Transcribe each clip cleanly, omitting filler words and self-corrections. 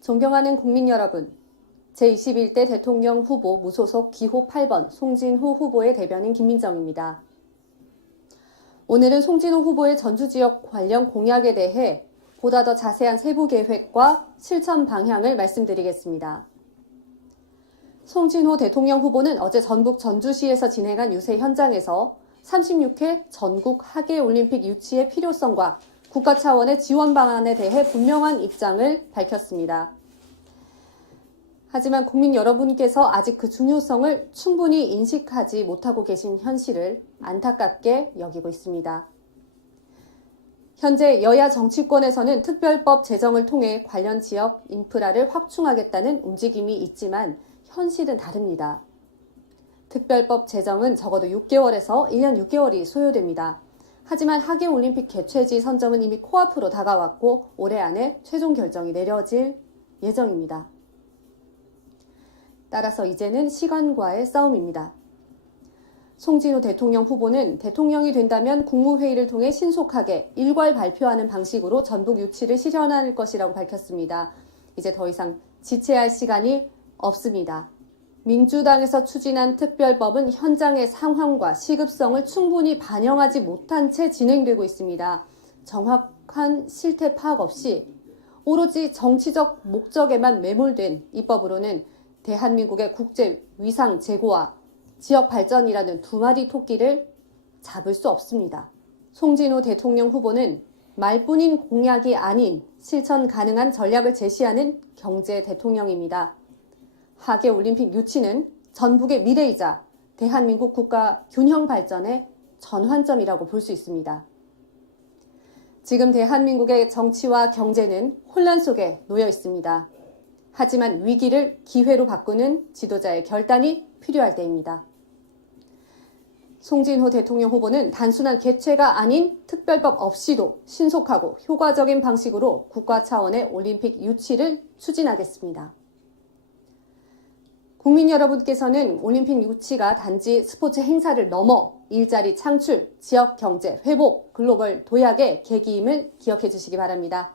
존경하는 국민 여러분, 제21대 대통령 후보 무소속 기호 8번 송진호 후보의 대변인 김민정입니다. 오늘은 송진호 후보의 전주 지역 관련 공약에 대해 보다 더 자세한 세부 계획과 실천 방향을 말씀드리겠습니다. 송진호 대통령 후보는 어제 전북 전주시에서 진행한 유세 현장에서 36회 전국 하계올림픽 유치의 필요성과 국가 차원의 지원 방안에 대해 분명한 입장을 밝혔습니다. 하지만 국민 여러분께서 아직 그 중요성을 충분히 인식하지 못하고 계신 현실을 안타깝게 여기고 있습니다. 현재 여야 정치권에서는 특별법 제정을 통해 관련 지역 인프라를 확충하겠다는 움직임이 있지만 현실은 다릅니다. 특별법 제정은 적어도 6개월에서 1년 6개월이 소요됩니다. 하지만 하계올림픽 개최지 선정은 이미 코앞으로 다가왔고 올해 안에 최종 결정이 내려질 예정입니다. 따라서 이제는 시간과의 싸움입니다. 송진호 대통령 후보는 대통령이 된다면 국무회의를 통해 신속하게 일괄 발표하는 방식으로 전북 유치를 실현할 것이라고 밝혔습니다. 이제 더 이상 지체할 시간이 없습니다. 민주당에서 추진한 특별법은 현장의 상황과 시급성을 충분히 반영하지 못한 채 진행되고 있습니다. 정확한 실태 파악 없이 오로지 정치적 목적에만 매몰된 입법으로는 대한민국의 국제 위상 제고와 지역 발전이라는 두 마리 토끼를 잡을 수 없습니다. 송진호 대통령 후보는 말뿐인 공약이 아닌 실천 가능한 전략을 제시하는 경제 대통령입니다. 하계올림픽 유치는 전북의 미래이자 대한민국 국가 균형 발전의 전환점이라고 볼 수 있습니다. 지금 대한민국의 정치와 경제는 혼란 속에 놓여 있습니다. 하지만 위기를 기회로 바꾸는 지도자의 결단이 필요할 때입니다. 송진호 대통령 후보는 단순한 개최가 아닌 특별법 없이도 신속하고 효과적인 방식으로 국가 차원의 올림픽 유치를 추진하겠습니다. 국민 여러분께서는 올림픽 유치가 단지 스포츠 행사를 넘어 일자리 창출, 지역 경제 회복, 글로벌 도약의 계기임을 기억해 주시기 바랍니다.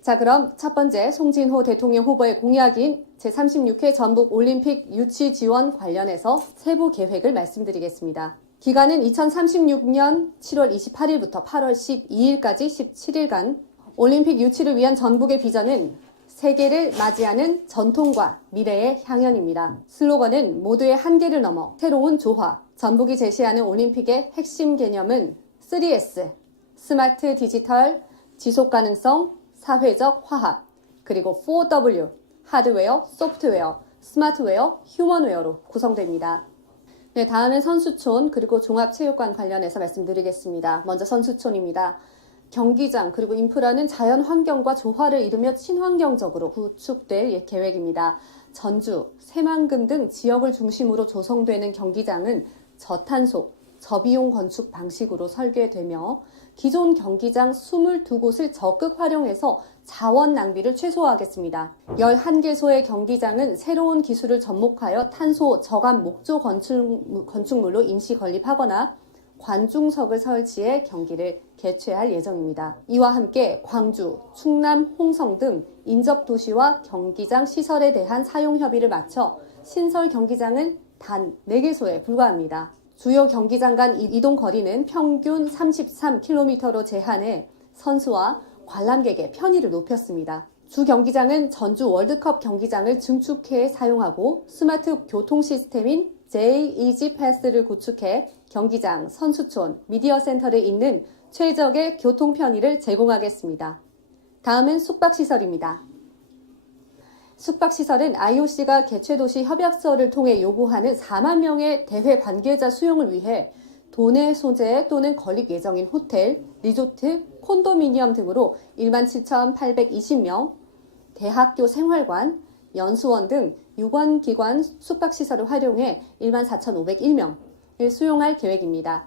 자, 그럼 첫 번째 송진호 대통령 후보의 공약인 제36회 전북 올림픽 유치 지원 관련해서 세부 계획을 말씀드리겠습니다. 기간은 2036년 7월 28일부터 8월 12일까지 17일간 올림픽 유치를 위한 전북의 비전은 세계를 맞이하는 전통과 미래의 향연입니다. 슬로건은 모두의 한계를 넘어 새로운 조화. 전북이 제시하는 올림픽의 핵심 개념은 3S, 스마트 디지털, 지속 가능성, 사회적 화합, 그리고 4W, 하드웨어, 소프트웨어, 스마트웨어, 휴먼웨어로 구성됩니다. 네, 다음은 선수촌 그리고 종합체육관 관련해서 말씀드리겠습니다. 먼저 선수촌입니다. 경기장 그리고 인프라는 자연 환경과 조화를 이루며 친환경적으로 구축될 계획입니다. 전주, 새만금 등 지역을 중심으로 조성되는 경기장은 저탄소, 저비용 건축 방식으로 설계되며 기존 경기장 22곳을 적극 활용해서 자원 낭비를 최소화하겠습니다. 11개소의 경기장은 새로운 기술을 접목하여 탄소 저감 목조 건축물로 임시 건립하거나 관중석을 설치해 경기를 개최할 예정입니다. 이와 함께 광주, 충남, 홍성 등 인접 도시와 경기장 시설에 대한 사용 협의를 마쳐 신설 경기장은 단 4개소에 불과합니다. 주요 경기장 간 이동 거리는 평균 33km로 제한해 선수와 관람객의 편의를 높였습니다. 주 경기장은 전주 월드컵 경기장을 증축해 사용하고 스마트 교통 시스템인 J-EG 패스를 구축해 경기장, 선수촌, 미디어 센터를 잇는 최적의 교통 편의를 제공하겠습니다. 다음은 숙박시설입니다. 숙박시설은 IOC가 개최도시 협약서를 통해 요구하는 4만 명의 대회 관계자 수용을 위해 도내 소재 또는 건립 예정인 호텔, 리조트, 콘도미니엄 등으로 17,820명, 대학교 생활관, 연수원 등 유관기관 숙박시설을 활용해 14,501명을 수용할 계획입니다.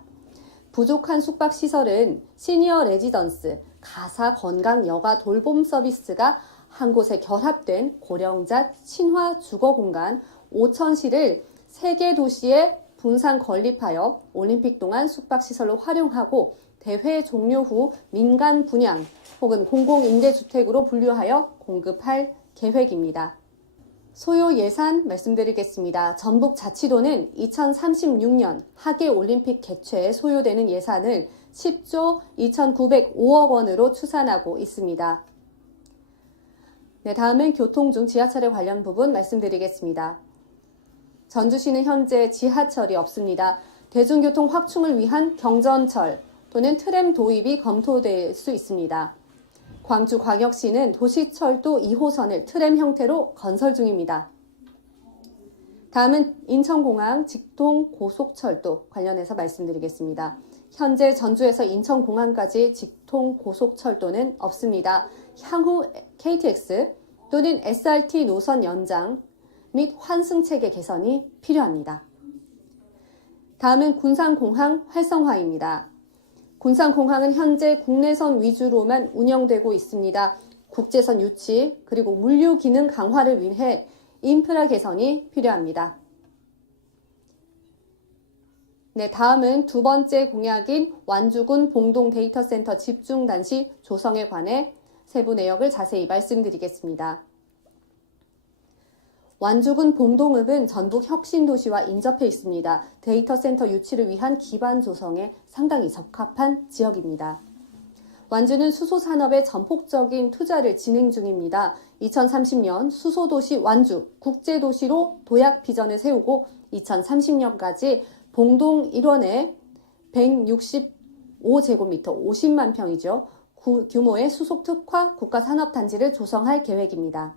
부족한 숙박시설은 시니어 레지던스, 가사 건강 여가 돌봄 서비스가 한 곳에 결합된 고령자 친화 주거공간 5,000실을 3개 도시에 분산 건립하여 올림픽 동안 숙박시설로 활용하고 대회 종료 후 민간 분양 혹은 공공임대주택으로 분류하여 공급할 계획입니다. 소요 예산 말씀드리겠습니다. 전북자치도는 2036년 하계올림픽 개최에 소요되는 예산을 10조 2,905억 원으로 추산하고 있습니다. 네, 다음은 교통 중 지하철에 관련 부분 말씀드리겠습니다. 전주시는 현재 지하철이 없습니다. 대중교통 확충을 위한 경전철 또는 트램 도입이 검토될 수 있습니다. 광주광역시는 도시철도 2호선을 트램 형태로 건설 중입니다. 다음은 인천공항 직통 고속철도 관련해서 말씀드리겠습니다. 현재 전주에서 인천공항까지 직통 고속철도는 없습니다. 향후 KTX 또는 SRT 노선 연장 및 환승체계 개선이 필요합니다. 다음은 군산공항 활성화입니다. 군산공항은 현재 국내선 위주로만 운영되고 있습니다. 국제선 유치 그리고 물류 기능 강화를 위해 인프라 개선이 필요합니다. 네, 다음은 두 번째 공약인 완주군 봉동 데이터센터 집중 단시 조성에 관해 세부 내역을 자세히 말씀드리겠습니다. 완주군 봉동읍은 전북 혁신도시와 인접해 있습니다. 데이터센터 유치를 위한 기반 조성에 상당히 적합한 지역입니다. 완주는 수소산업에 전폭적인 투자를 진행 중입니다. 2030년 수소도시 완주 국제도시로 도약 비전을 세우고 2030년까지 봉동 일원에 165제곱미터 50만 평이죠. 규모의 수소특화 국가산업단지를 조성할 계획입니다.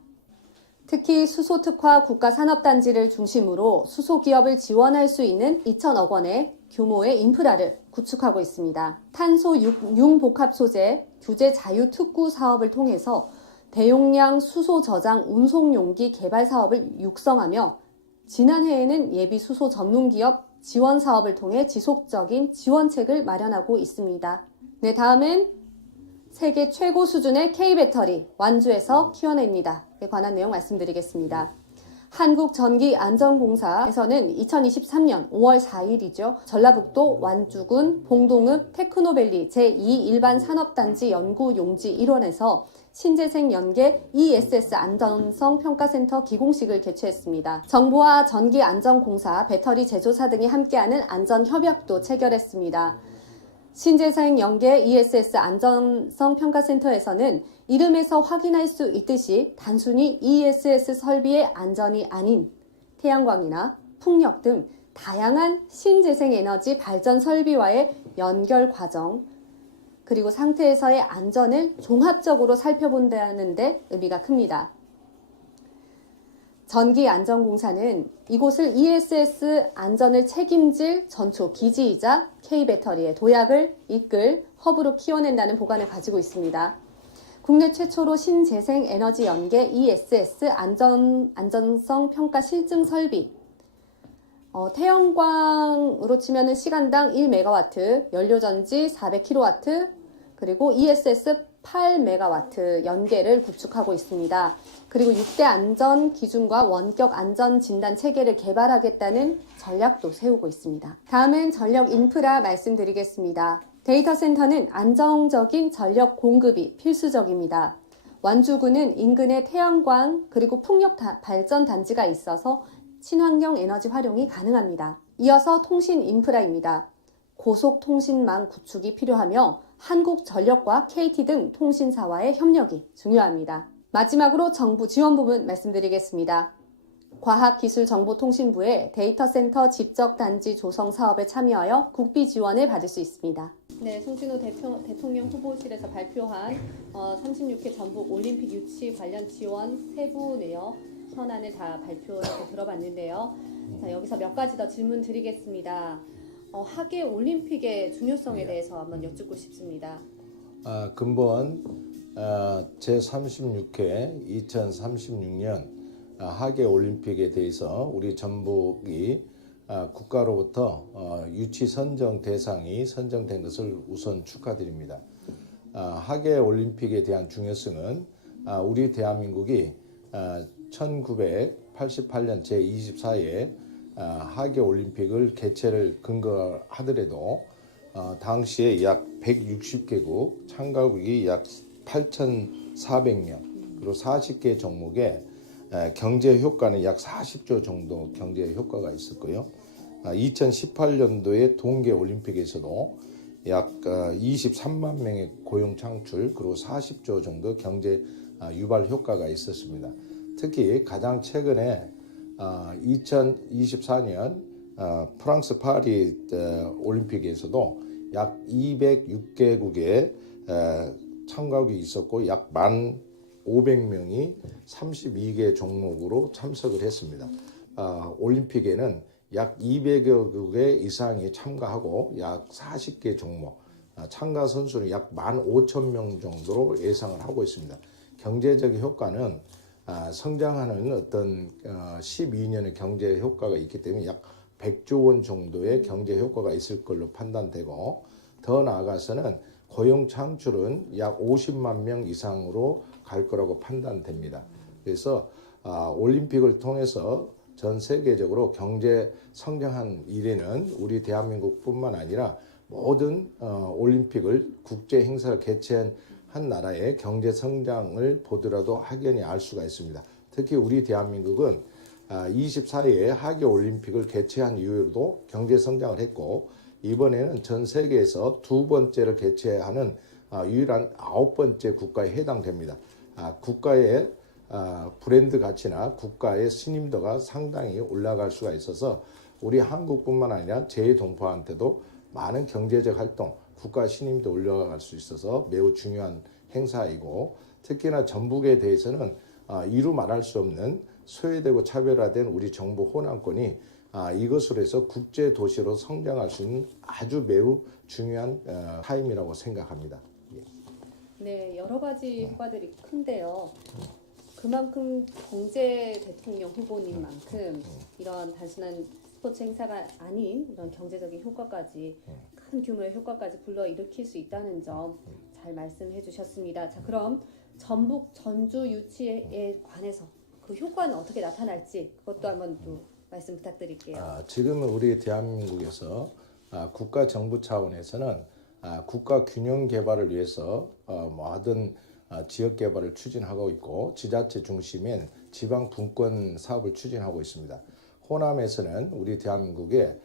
특히 수소특화 국가산업단지를 중심으로 수소기업을 지원할 수 있는 2천억 원의 규모의 인프라를 구축하고 있습니다. 탄소 융복합 소재 규제 자유 특구 사업을 통해서 대용량 수소 저장 운송 용기 개발 사업을 육성하며 지난해에는 예비 수소 전문 기업 지원 사업을 통해 지속적인 지원책을 마련하고 있습니다. 네, 다음은 세계 최고 수준의 K배터리 완주에서 키워냅니다. 에 관한 내용 말씀드리겠습니다. 한국전기안전공사에서는 2023년 5월 4일이죠. 전라북도 완주군 봉동읍 테크노밸리 제2일반산업단지 연구용지 1원에서 신재생 연계 ESS 안전성 평가센터 기공식을 개최했습니다. 정부와 전기안전공사, 배터리 제조사 등이 함께하는 안전협약도 체결했습니다. 신재생 연계 ESS 안전성 평가센터에서는 이름에서 확인할 수 있듯이 단순히 ESS 설비의 안전이 아닌 태양광이나 풍력 등 다양한 신재생 에너지 발전 설비와의 연결 과정 그리고 상태에서의 안전을 종합적으로 살펴본다는 데 의미가 큽니다. 전기안전공사는 이곳을 ESS 안전을 책임질 전초 기지이자 K배터리의 도약을 이끌 허브로 키워낸다는 보관을 가지고 있습니다. 국내 최초로 신재생 에너지 연계 ESS 안전성 평가 실증 설비 태양광으로 치면 시간당 1메가와트, 연료전지 400kW, 그리고 ESS 8메가와트 연계를 구축하고 있습니다. 그리고 6대 안전 기준과 원격 안전 진단 체계를 개발하겠다는 전략도 세우고 있습니다. 다음은 전력 인프라 말씀드리겠습니다. 데이터 센터는 안정적인 전력 공급이 필수적입니다. 완주군은 인근에 태양광 그리고 풍력 발전 단지가 있어서 친환경 에너지 활용이 가능합니다. 이어서 통신 인프라입니다. 고속통신망 구축이 필요하며 한국전력과 KT 등 통신사와의 협력이 중요합니다. 마지막으로 정부 지원 부분 말씀드리겠습니다. 과학기술정보통신부의 데이터센터 집적단지 조성 사업에 참여하여 국비 지원을 받을 수 있습니다. 네, 송진호 대통령 후보실에서 발표한 36회 전북 올림픽 유치 관련 지원 세부 내역 현안을 다 발표해서 들어봤는데요. 자, 여기서 몇 가지 더 질문 드리겠습니다. 하계 올림픽의 중요성에 대해서 한번 여쭙고 싶습니다. 근본 제36회 2036년 하계 올림픽에 대해서 우리 전북이 국가로부터 유치 선정 대상이 선정된 것을 우선 축하드립니다. 하계 올림픽에 대한 중요성은 우리 대한민국이 1988년 제24회 하계 올림픽을 개최를 근거하더라도 당시에 약 160개국, 참가국이 약 8,400명, 그리고 40개 종목에 경제 효과는 약 40조 정도 경제 효과가 있었고요. 2018년도에 동계 올림픽에서도 약 23만 명의 고용 창출, 그리고 40조 정도 경제 유발 효과가 있었습니다. 특히 가장 최근에 2024년 프랑스 파리 올림픽에서도 약 206개국의 참가국이 있었고 약 1,500명이 32개 종목으로 참석을 했습니다. 올림픽에는 약 200여 국의 이상이 참가하고 약 40개 종목, 참가 선수는 약 15,000명 정도로 예상을 하고 있습니다. 경제적 효과는 성장하는 어떤 12년의 경제 효과가 있기 때문에 약 100조 원 정도의 경제 효과가 있을 걸로 판단되고, 더 나아가서는 고용 창출은 약 50만 명 이상으로 갈 거라고 판단됩니다. 그래서 올림픽을 통해서 전 세계적으로 경제 성장한 이래는 우리 대한민국뿐만 아니라 모든 올림픽을 국제 행사를 개최한 한 나라의 경제 성장을 보더라도 확연히 알 수가 있습니다. 특히 우리 대한민국은 24회 하계 올림픽을 개최한 이후로도 경제 성장을 했고, 이번에는 전 세계에서 두 번째를 개최하는 유일한 9번째 국가에 해당됩니다. 국가의 브랜드 가치나 국가의 신임도가 상당히 올라갈 수가 있어서 우리 한국뿐만 아니라 제2동포한테도 많은 경제적 활동, 국가 신임도 올라갈 수 있어서 매우 중요한 행사이고, 특히나 전북에 대해서는 이루 말할 수 없는 소외되고 차별화된 우리 정부 호남권이 이것으로 해서 국제 도시로 성장할 수 있는 아주 매우 중요한 타임이라고 생각합니다. 예. 네, 여러 가지 효과들이 큰데요. 그만큼 경제 대통령 후보님만큼 이런 단순한 스포츠 행사가 아닌 이런 경제적인 효과까지, 큰 규모의 효과까지 불러일으킬 수 있다는 점 잘 말씀해 주셨습니다. 자, 그럼 전북 전주 유치에 관해서 그 효과는 어떻게 나타날지 그것도 한번 또 말씀 부탁드릴게요. 지금은 우리 대한민국에서 국가 정부 차원에서는 국가 균형 개발을 위해서 모든 지역 개발을 추진하고 있고, 지자체 중심인 지방 분권 사업을 추진하고 있습니다. 호남에서는 우리 대한민국의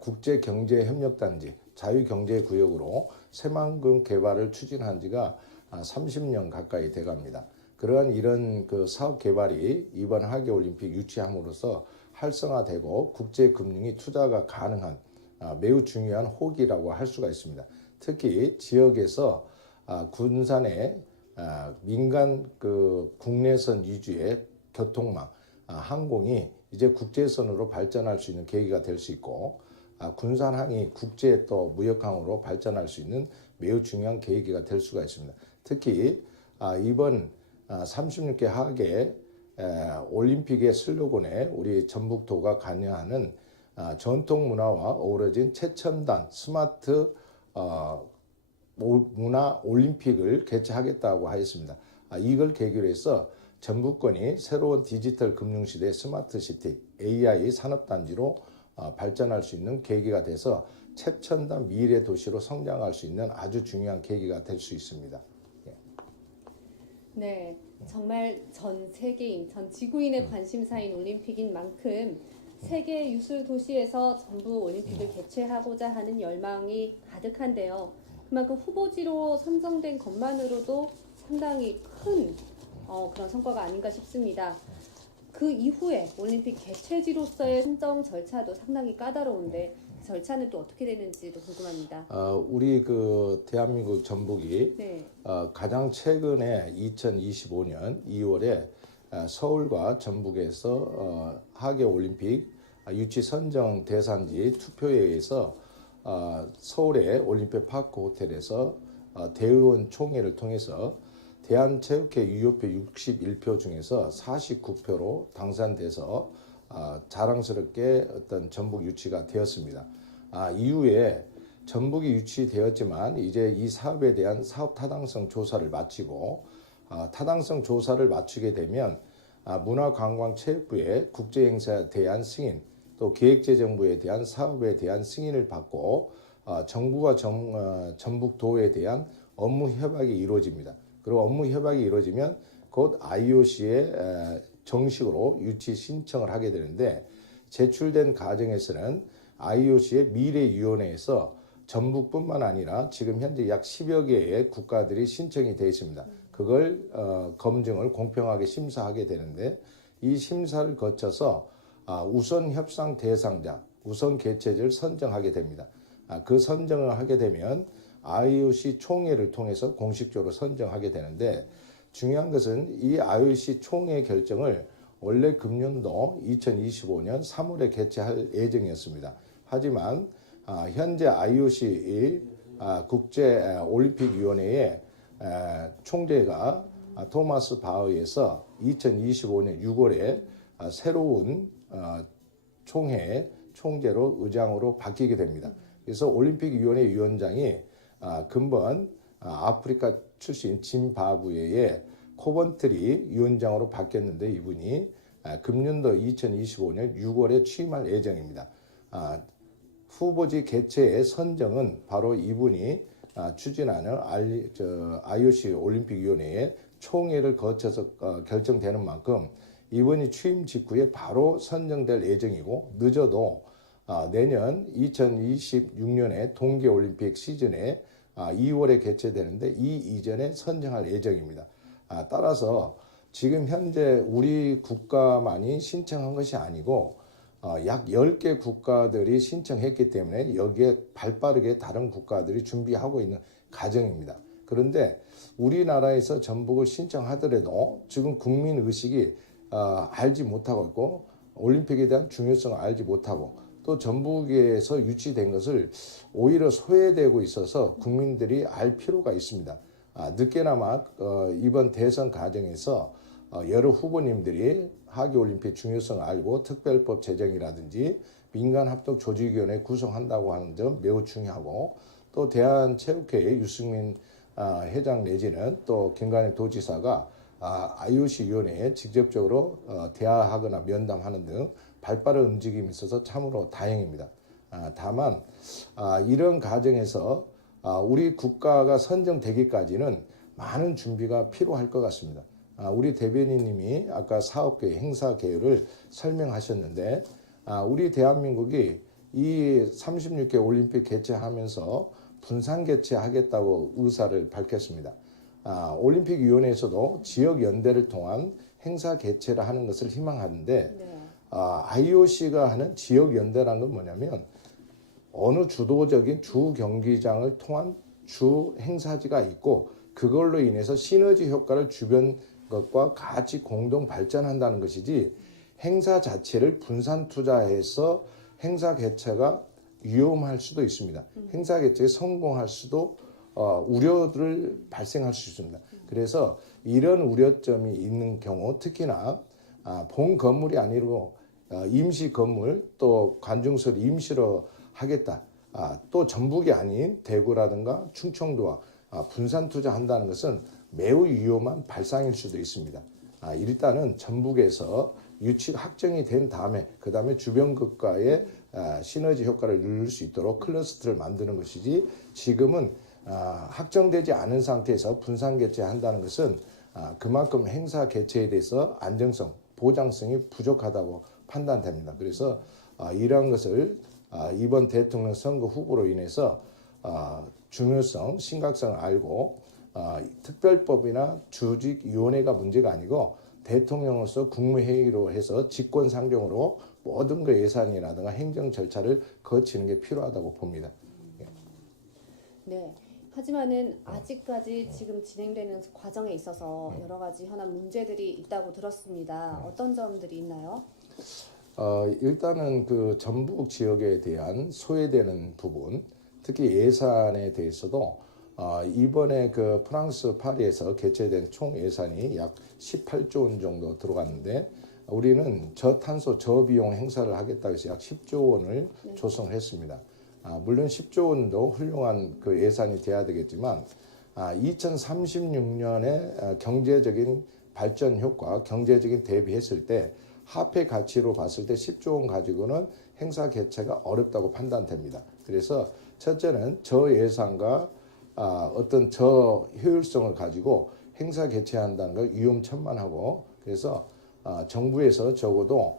국제경제협력단지 자유경제구역으로 새만금 개발을 추진한 지가 30년 가까이 돼갑니다. 그러한 이런 그 사업 개발이 이번 하계올림픽 유치함으로써 활성화되고 국제금융이 투자가 가능한 매우 중요한 호기라고 할 수가 있습니다. 특히 지역에서 군산의 민간 그 국내선 위주의 교통망, 항공이 이제 국제선으로 발전할 수 있는 계기가 될 수 있고, 군산항이 국제 또 무역항으로 발전할 수 있는 매우 중요한 계기가 될 수가 있습니다. 특히 이번 36개 하계 올림픽의 슬로건에 우리 전북도가 관여하는 전통 문화와 어우러진 최첨단 스마트 문화 올림픽을 개최하겠다고 하였습니다. 이걸 계기로 해서 전북권이 새로운 디지털 금융시대 스마트시티 AI 산업단지로 발전할 수 있는 계기가 돼서 최첨단 미래 도시로 성장할 수 있는 아주 중요한 계기가 될 수 있습니다. 네, 정말 전 세계인, 전 지구인의 관심사인 올림픽인 만큼 세계 유술 도시에서 전북 올림픽을 개최하고자 하는 열망이 가득한데요. 그만큼 후보지로 선정된 것만으로도 상당히 큰 그런 성과가 아닌가 싶습니다. 그 이후에 올림픽 개최지로서의 선정 절차도 상당히 까다로운데 절차는 또 어떻게 되는지도 궁금합니다. 우리 그 대한민국 전북이 네. 가장 최근에 2025년 2월에 서울과 전북에서 하계 올림픽 유치 선정 대상지 투표에 의해서 서울의 올림픽 파크 호텔에서 대의원 총회를 통해서 대한체육회 유효표 61표 중에서 49표로 당선돼서 자랑스럽게 어떤 전북 유치가 되었습니다. 이후에 전북이 유치되었지만 이제 이 사업에 대한 사업 타당성 조사를 마치고 타당성 조사를 마치게 되면 문화관광체육부의 국제행사에 대한 승인, 또 기획재정부에 대한 사업에 대한 승인을 받고 정부와 전북도에 대한 업무 협약이 이루어집니다. 그리고 업무 협약이 이루어지면 곧 IOC에 정식으로 유치 신청을 하게 되는데 제출된 과정에서는 IOC의 미래위원회에서 전북뿐만 아니라 지금 현재 약 10여 개의 국가들이 신청이 되어 있습니다. 그걸 검증을 공평하게 심사하게 되는데 이 심사를 거쳐서 우선 협상 대상자, 우선 개최지를 선정하게 됩니다. 그 선정을 하게 되면 IOC 총회를 통해서 공식적으로 선정하게 되는데 중요한 것은 이 IOC 총회 결정을 원래 금년도 2025년 3월에 개최할 예정이었습니다. 하지만 현재 IOC 국제올림픽위원회의 총재가 토마스 바흐에서 2025년 6월에 새로운 총재로 의장으로 바뀌게 됩니다. 그래서 올림픽위원회 위원장이 근본 아프리카 출신 짐바브웨의 코번트리 위원장으로 바뀌었는데 이분이 금년도 2025년 6월에 취임할 예정입니다. 후보지 개최의 선정은 바로 이분이 추진하는 IOC 올림픽위원회의 총회를 거쳐서 결정되는 만큼 이분이 취임 직후에 바로 선정될 예정이고 늦어도 내년 2026년에 동계올림픽 시즌에 2월에 개최되는데 이 이전에 선정할 예정입니다. 따라서 지금 현재 우리 국가만이 신청한 것이 아니고 약 10개 국가들이 신청했기 때문에 여기에 발빠르게 다른 국가들이 준비하고 있는 과정입니다. 그런데 우리나라에서 전북을 신청하더라도 지금 국민의식이 알지 못하고 있고 올림픽에 대한 중요성을 알지 못하고 또 전북에서 유치된 것을 오히려 소외되고 있어서 국민들이 알 필요가 있습니다. 늦게나마 이번 대선 과정에서 여러 후보님들이 하계올림픽 중요성을 알고 특별법 제정이라든지 민간합동조직위원회 구성한다고 하는 점 매우 중요하고 또 대한체육회 유승민 회장 내지는 또 김관영 도지사가 IOC 위원회에 직접적으로 대화하거나 면담하는 등 발빠른 움직임이 있어서 참으로 다행입니다. 다만 이런 과정에서 우리 국가가 선정되기까지는 많은 준비가 필요할 것 같습니다. 우리 대변인님이 아까 사업계획, 행사 계획을 설명하셨는데 우리 대한민국이 이 36개 올림픽 개최하면서 분산 개최하겠다고 의사를 밝혔습니다. 올림픽위원회에서도 지역연대를 통한 행사 개최를 하는 것을 희망하는데 네. IOC가 하는 지역연대라는 건 뭐냐면 어느 주도적인 주 경기장을 통한 주 행사지가 있고 그걸로 인해서 시너지 효과를 주변 것과 같이 공동 발전한다는 것이지 행사 자체를 분산 투자해서 행사 개최가 위험할 수도 있습니다. 행사 개최에 성공할 수도 우려를 발생할 수 있습니다. 그래서 이런 우려점이 있는 경우 특히나 본 건물이 아니고 임시 건물 또 관중석을 임시로 하겠다. 또 전북이 아닌 대구라든가 충청도와 분산 투자한다는 것은 매우 위험한 발상일 수도 있습니다. 일단은 전북에서 유치가 확정이 된 다음에 그 다음에 주변 국가의 시너지 효과를 누릴 수 있도록 클러스터를 만드는 것이지 지금은 확정되지 않은 상태에서 분산 개최한다는 것은 그만큼 행사 개최에 대해서 안정성, 보장성이 부족하다고 판단됩니다. 그래서 이러한 것을 이번 대통령 선거 후보로 인해서 중요성, 심각성을 알고 특별법이나 조직위원회가 문제가 아니고 대통령으로서 국무회의로 해서 직권상정으로 모든 그 예산이라든가 행정 절차를 거치는 게 필요하다고 봅니다. 네. 하지만은 아직까지 지금 진행되는 과정에 있어서 여러 가지 현안 문제들이 있다고 들었습니다. 어떤 점들이 있나요? 일단은 그 전북 지역에 대한 소외되는 부분, 특히 예산에 대해서도 이번에 그 프랑스 파리에서 개최된 총 예산이 약 18조 원 정도 들어갔는데 우리는 저탄소 저비용 행사를 하겠다고 해서 약 10조 원을 조성했습니다. 물론 10조 원도 훌륭한 그 예산이 돼야 되겠지만 2036년에 경제적인 발전 효과, 경제적인 대비했을 때 화폐 가치로 봤을 때 10조 원 가지고는 행사 개최가 어렵다고 판단됩니다. 그래서 첫째는 저예산과 어떤 저효율성을 가지고 행사 개최한다는 걸 위험천만하고 그래서 정부에서 적어도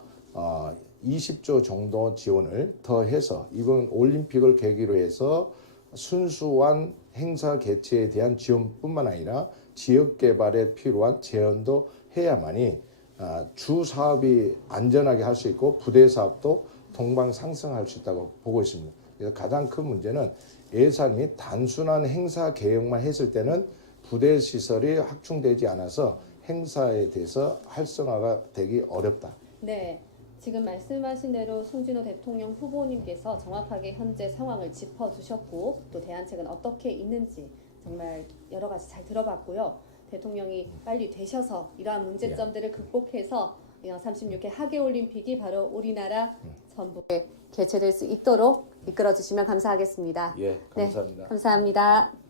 20조 정도 지원을 더해서 이번 올림픽을 계기로 해서 순수한 행사 개최에 대한 지원뿐만 아니라 지역 개발에 필요한 제한도 해야만이 주 사업이 안전하게 할 수 있고 부대 사업도 동방 상승할 수 있다고 보고 있습니다. 그래서 가장 큰 문제는 예산이 단순한 행사 계획만 했을 때는 부대 시설이 확충되지 않아서 행사에 대해서 활성화가 되기 어렵다. 네. 지금 말씀하신 대로 송진호 대통령 후보님께서 정확하게 현재 상황을 짚어주셨고 또 대안책은 어떻게 있는지 정말 여러 가지 잘 들어봤고요. 대통령이 빨리 되셔서 이러한 문제점들을 극복해서 36회 하계올림픽이 바로 우리나라 전북에 개최될 수 있도록 이끌어주시면 감사하겠습니다. 예, 감사합니다. 네, 감사합니다.